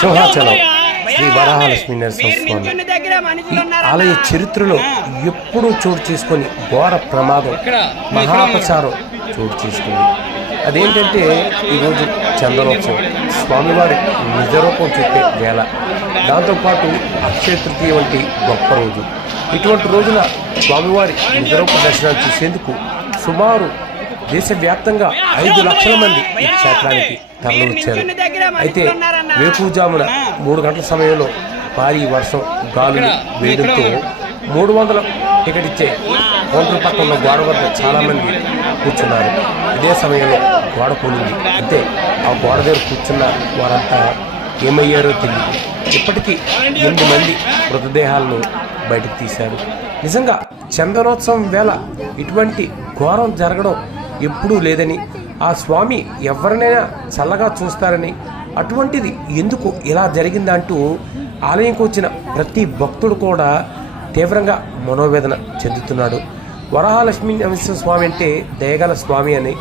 సింహాచలం శ్రీ వరాహలక్ష్మీ నరసింహస్వామి ఈ ఆలయ చరిత్రలో ఎప్పుడూ చోటు చేసుకొని ఘోర ప్రమాదం మహాపచారం చోటు చేసుకుంది. అదేంటంటే ఈరోజు చందనోత్సవం, స్వామివారి నిజరూపం చెప్పే వేళ, దాంతోపాటు అక్షయ తృతీయ వంటి గొప్ప రోజు. ఇటువంటి రోజున స్వామివారి నిజరూప దర్శనాలు చూసేందుకు సుమారు దేశవ్యాప్తంగా 5 లక్షల మంది ఈ క్షేత్రానికి తరలివచ్చారు. అయితే వేకువజామున 3 గంటల సమయంలో భారీ వర్షం, గాలులు వేయడంతో 300 టికెట్ ఇచ్చే కౌంటర్ పక్కన ఉన్న గోడ వద్ద చాలామంది కూర్చున్నారు. ఇదే సమయంలో గోడ కూలింది. అయితే ఆ గోడ దగ్గర కూర్చున్న వారంతా ఏమయ్యారో తెలియదు. ఇప్పటికీ 8 మంది మృతదేహాలను బయటకు తీశారు. నిజంగా చందనోత్సవం వేళ ఇటువంటి ఘోరం జరగడం ఎప్పుడూ లేదని, ఆ స్వామి ఎవరినైనా చల్లగా చూస్తారని, అటువంటిది ఎందుకు ఇలా జరిగిందంటూ ఆలయంకు వచ్చిన ప్రతి భక్తుడు కూడా తీవ్రంగా మనోవేదన చెందుతున్నాడు. వరాహలక్ష్మీ నరసింహస్వామి అంటే దయగల స్వామి అని,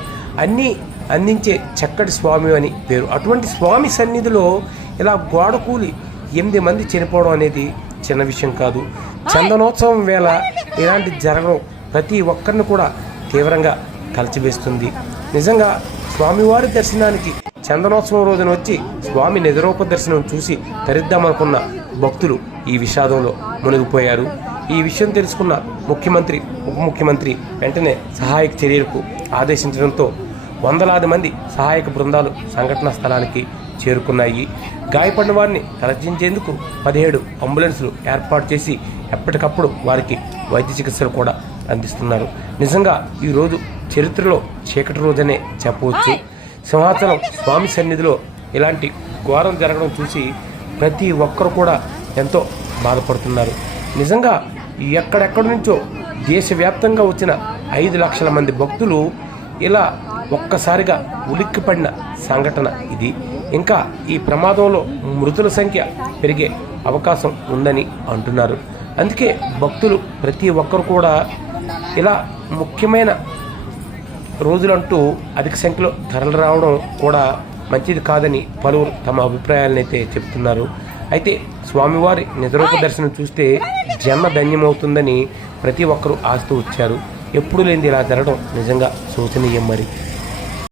అన్నీ అందించే చక్కటి స్వామి అని పేరు. అటువంటి స్వామి సన్నిధిలో ఇలా గోడ కూలి 8 మంది చనిపోవడం అనేది చిన్న విషయం కాదు. చందనోత్సవం వేళ ఇలాంటి జరగడం ప్రతి ఒక్కరిని కూడా తీవ్రంగా కలిచివేస్తుంది. నిజంగా స్వామివారి దర్శనానికి చందనోత్సవం రోజున వచ్చి స్వామి నిజరూప దర్శనం చూసి తరిద్దామనుకున్న భక్తులు ఈ విషాదంలో మునిగిపోయారు. ఈ విషయం తెలుసుకున్న ముఖ్యమంత్రి, ఉప ముఖ్యమంత్రి వెంటనే సహాయక చర్యలకు ఆదేశించడంతో వందలాది మంది సహాయక బృందాలు సంఘటనా స్థలానికి చేరుకున్నాయి. గాయపడిన వారిని తరలించేందుకు 17 అంబులెన్సులు ఏర్పాటు చేసి ఎప్పటికప్పుడు వారికి వైద్య చికిత్సలు కూడా అందిస్తున్నారు. నిజంగా ఈరోజు చరిత్రలో చీకటి రోజనే చెప్పవచ్చు. సింహాచలం స్వామి సన్నిధిలో ఇలాంటి ఘోరం జరగడం చూసి ప్రతి ఒక్కరు కూడా ఎంతో బాధపడుతున్నారు. నిజంగా ఎక్కడెక్కడి నుంచో దేశవ్యాప్తంగా వచ్చిన 5 లక్షల మంది భక్తులు ఇలా ఒక్కసారిగా ఉలిక్కిపడిన సంఘటన ఇది. ఇంకా ఈ ప్రమాదంలో మృతుల సంఖ్య పెరిగే అవకాశం ఉందని అంటున్నారు. అందుకే భక్తులు ప్రతి ఒక్కరు కూడా ఇలా ముఖ్యమైన రోజులంటూ అధిక సంఖ్యలో తరలి రావడం కూడా మంచిది కాదని పలువురు తమ అభిప్రాయాలనైతే చెప్తున్నారు. అయితే స్వామివారి నిజరూప దర్శనం చూస్తే జన్మ ధన్యమవుతుందని ప్రతి ఒక్కరూ ఆస్తూ వచ్చారు. ఎప్పుడు లేనిది ఇలా జరగడం నిజంగా శోచనీయం. మరి